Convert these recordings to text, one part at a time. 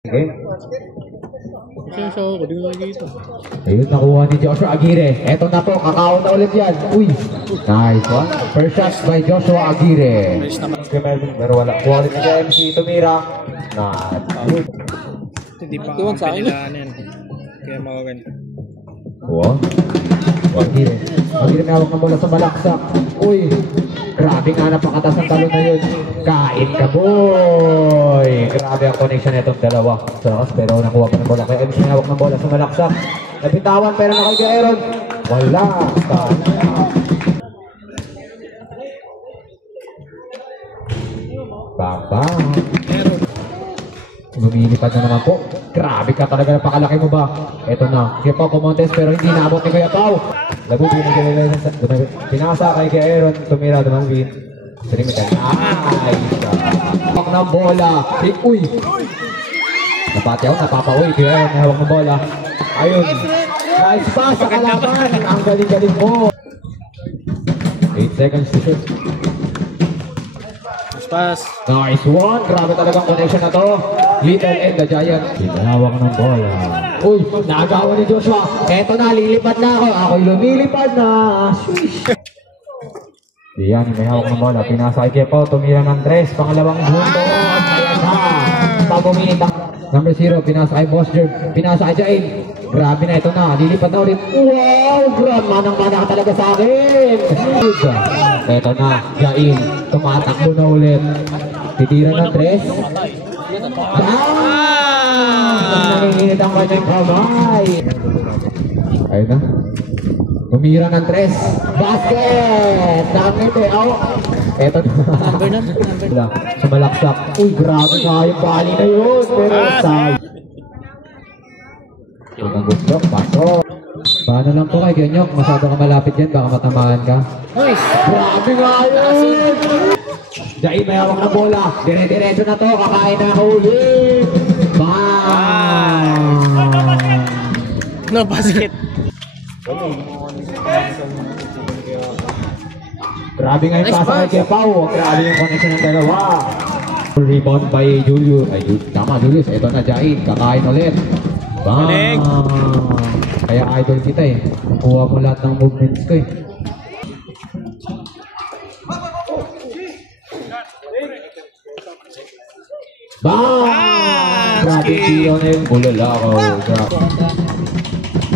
Okay. Siya ako, di mo nakikita. Ayun, nakuha ni Joshua Aguirre. Eto na po, kakao na ulit yan. Uy, nice one. First shot by Joshua Aguirre. Pero wala. Kuha ulit ni MC tumira. Good. Hindi pa ako pinilaan yan. Kaya makaganda. Wow. Aguirre. Aguirre may hawak ng bola sa malaksak. Uy, grabe nga napakatas ang talo na yun. Kain ka, boy! Grabe ang connection na itong dalawa. Pero nakuha pa ng bola. Kaya MC may hawak ng bola sa malaksak. Nabitawan pero nakay Aaron. Wala. Baba. Lumilipad na naman po. Grabe ka talaga, napakalaki mo ba? Eto na, Kuya Pao kumontes pero hindi naabot ni Kuya Pao. Lago, pinasa kay Kuya Aaron, tumira dumangwin. Sinimitan, hawak ng bola. Uy! Napati ako, napapauwi. Kuya Aaron, hawak ng bola. Ayun. Nice pass sa kalaban. Ang galing-galing mo. 8 seconds to shoot. Pass. Nice one. Grabe talagang connection na to. Little and the Giant. Pinahawak ng bola. Uy, nagawa ni Joshua. Eto na, lilipad na ako. Ako'y lumilipad na. Swish. Yan, may hawak ng bola. Pinasa kay Pao. Tumira ng 3. Pangalawang bundo. Ayan na. Pag-uminit ang number 0. Pinasa kay Boss Jerv. Pinasa kay Jain. Grabe na, ito na. Lilipad na ulit. Wow! Grabe, manang-mana ka talaga sa akin. Eto na, Jain. Tumatakbo na ulit. Titira ng 3. Nanginginit ang kanyang kamay. Ayun na. Tumira ng 3. Basket! Nakangiti. Eto na. Sumalaksak. Uy, grabe nga yung bali na yun. Pero say. Ang gusto, pasok. Paano lang po kay Genyok? Masyado ka malapit yan, baka matamaan ka. Nice! Grabe nga yun! Jain may hawak ng bola. Dire-diretso na to, kakain na huli. Bang! No basket. Grabe nga yung pasa kay Pao. Grabe yung connection ng dalawa. Rebound by Julius. Ay, tama Julius. Ito na Jain, kakain ulit. Bang! Kaya idol kita eh. Kuha mo lahat ng movements ko eh. Bang! Grabe siya na yung bulalakaw.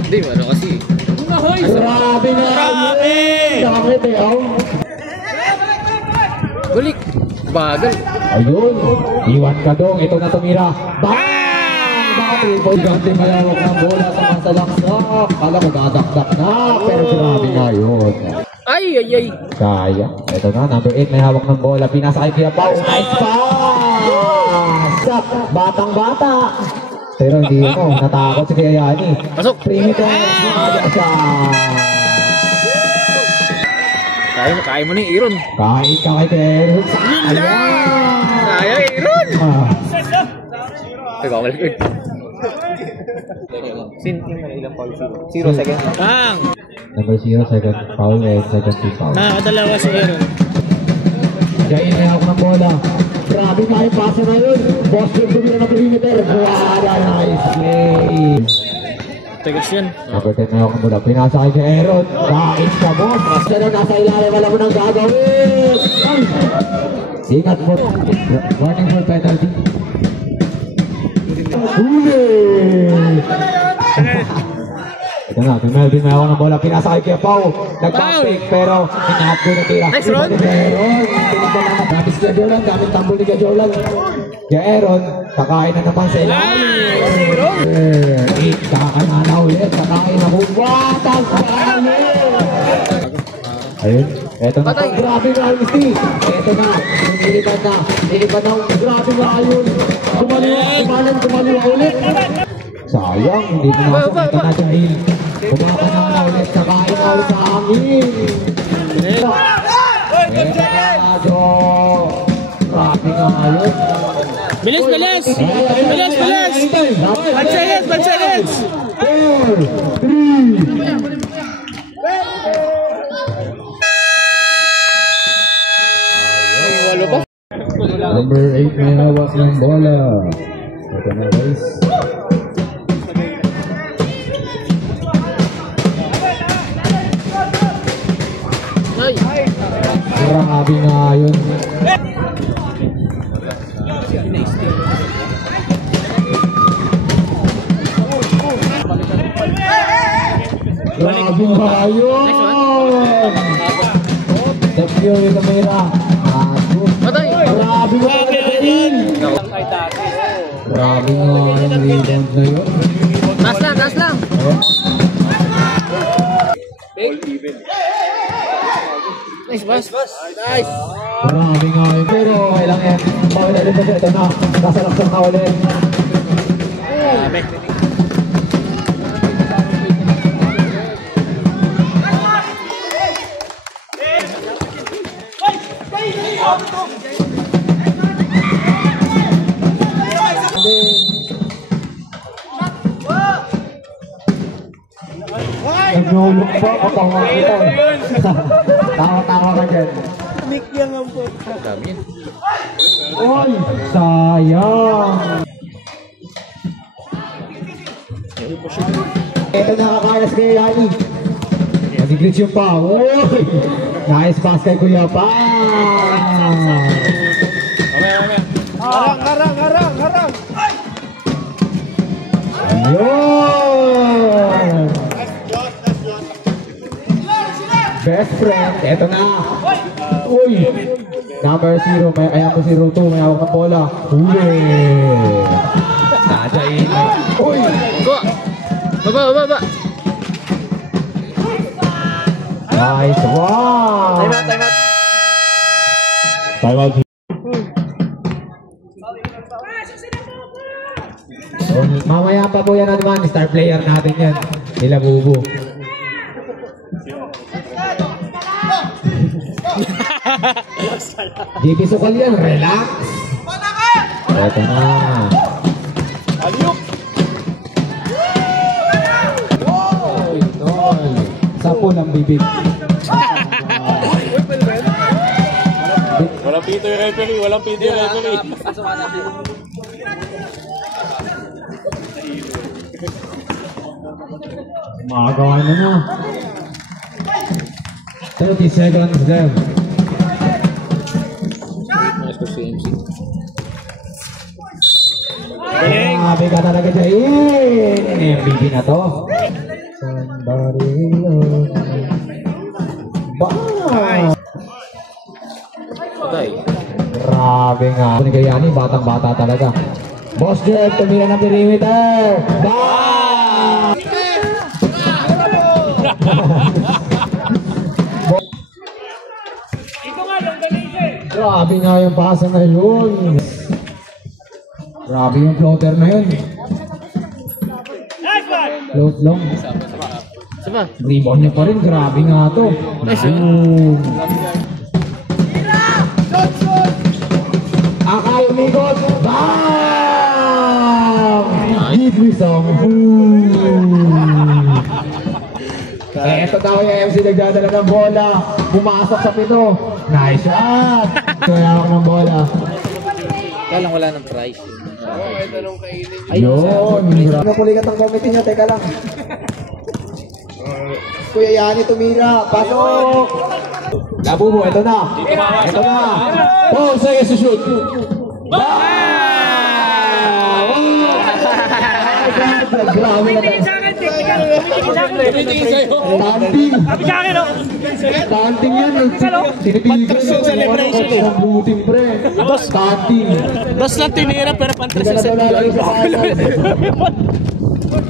Hindi, ano kasi. Grabe na! Grabe! Sakit eh, Balik! Bagal! Ayun! Iwan ka dong. Ito na tumira. Bang! Triple gante malawak ng bola sa masalaksak. Kala ko dadakdak na, pero grabe na yun. Ay! Kaya. Ito na, number 8 may hawak ng bola. Pinasa kay Kuya Pao. Nice pass! Batang-bata. Pero hindi mo, natakot si Kuya Yani. Pasok! Primitive. Kaya mo na yung Aaron. Kahit ka kay Kuya Aaron. Kaya Aaron! Ikaw, balik ko. Sin, yung ilang foul? 0 seconds. Bang! Number 0, second foul, and second team foul. Nakakadalawa si Aaron. Jain may hawak ng bola. Grabe nga yung pasa na yun. Boss yung tumira ng perimeter. Wala, nice play. Tegas yan. Number 10 may hawak ng bola. Pinasa kay Aaron. Kain ka, boss. Basta na nasa ilalim. Wala mo nang gagawin. Ingat mo. Warning for penalty. Huli! Ito na, si Melvin may hawak ng bola. Pinasa kay Kuya Pao. Nag-backpick pero hinahat ko na tira. Nice run! Gamit si Jordan, gamit tambol ni Jordan. Kaya Aaron, kakain na naman sa ilalim. Kakain na ulit, kakain na buwatang ayun, eto na. Grabe nga yung Steve. Eto na, nilipad na. Grabe nga yun. Kumaliwa ulit. Sayang, hindi pumasok. Ito na dahil kumaka na ulit. Kakain na ulit sa hangin. Grabe nga yun. Bilis! 1 seconds! 4, 3. Number 8 may hawak ng bola. Ito na guys. Grabe nga yun. Grabe nga yun. Thank you, Camera. Grabe nga yun. Grabe nga yung rebound na yun. Taas lang. Nice, boss. Nice. Grabe nga yun. Pero okay lang yan. Bawal na rin kasi ito na. Kasalaksak na ulit. Dami. Nag-nulog pa. Kapawa kita. Tawa-tawa ka dyan. Dami yan. Uy! Sayang! Ito nakakalas kay Yani. Nag-glitch yung pa. Uy! Nice pass kay Kuya Pa! Harang. Ayun! Best friend, eto na! Uy! Number 0, ayan po 02, may hawak ng bola. Huli! Nadyain! Uy! Go! Baba! Nice one! Time out. Mamaya pa po yan naman, star player natin yan. Nila Bubu. JP Sukal yan, relax. Ito na. Aliyok! Uy, tol. Sapo ng bibig. Walang pito yung referee. Makagawa na. 30 seconds left. Nice ko si MC. Grabe ka talaga dyan. MVP na to. Somebody Bye! Patay. Grabe nga. Ni Gayani, batang-bata talaga. Boss Jeff, tumira ng perimeter. Bye! Grabe nga yung pasa na yun. Grabe yung floater na yun. Float long. Saba. Rebound niya pa rin. Grabe nga to. Boom. Akay umikot. Bam! Give me some food. Eto daw yung MC nagdadala ng bola. Pumasok sa pito. Nice shot. Kaya ng bola. Kalang wala ng price. Ayun. Napulikat ang committee niya. Teka lang. Kuya Yani tumira. Pasok. Labubo. Ito na. Ito na. Oh, sige sushoot. Grabe na. Standing yan. Tinitigan. Celebration. Buting pre. Standing. Dos lang tinira pero pantras yung set.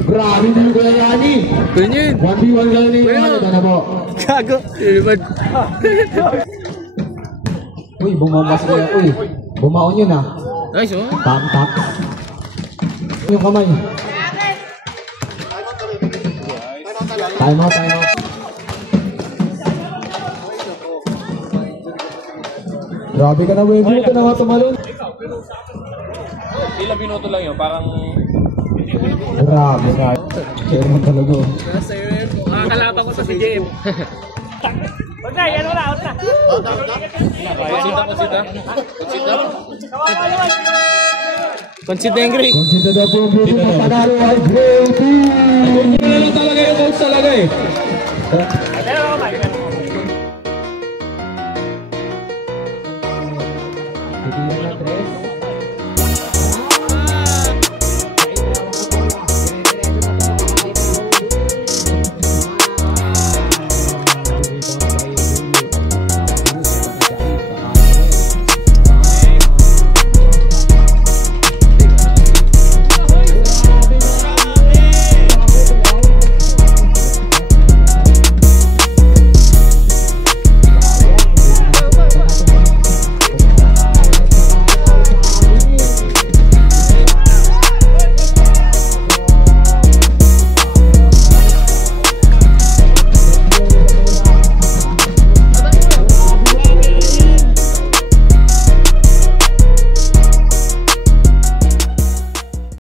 Grabe na yung Kuya Yani. Ganyan. 1v1 lang na yung ano na po. Gago. Ilibad. Uy, bumaba sa kaya. Uy, bumaon yun ah. Nice oh. Tap. Yung kamay. Time out. Grabe ka na, Webo. Ka na nga tumalon. Ilang minuto lang yun, parang... Grabe ka. Chairman talaga. Kalaban ko sa si JM. Huwag na, yan wala. Kutsita. Concede na yung Gray. Consider daw po ang buto ng panalo ay Gray Team. Wala lang talaga yung coach talaga eh. Pero,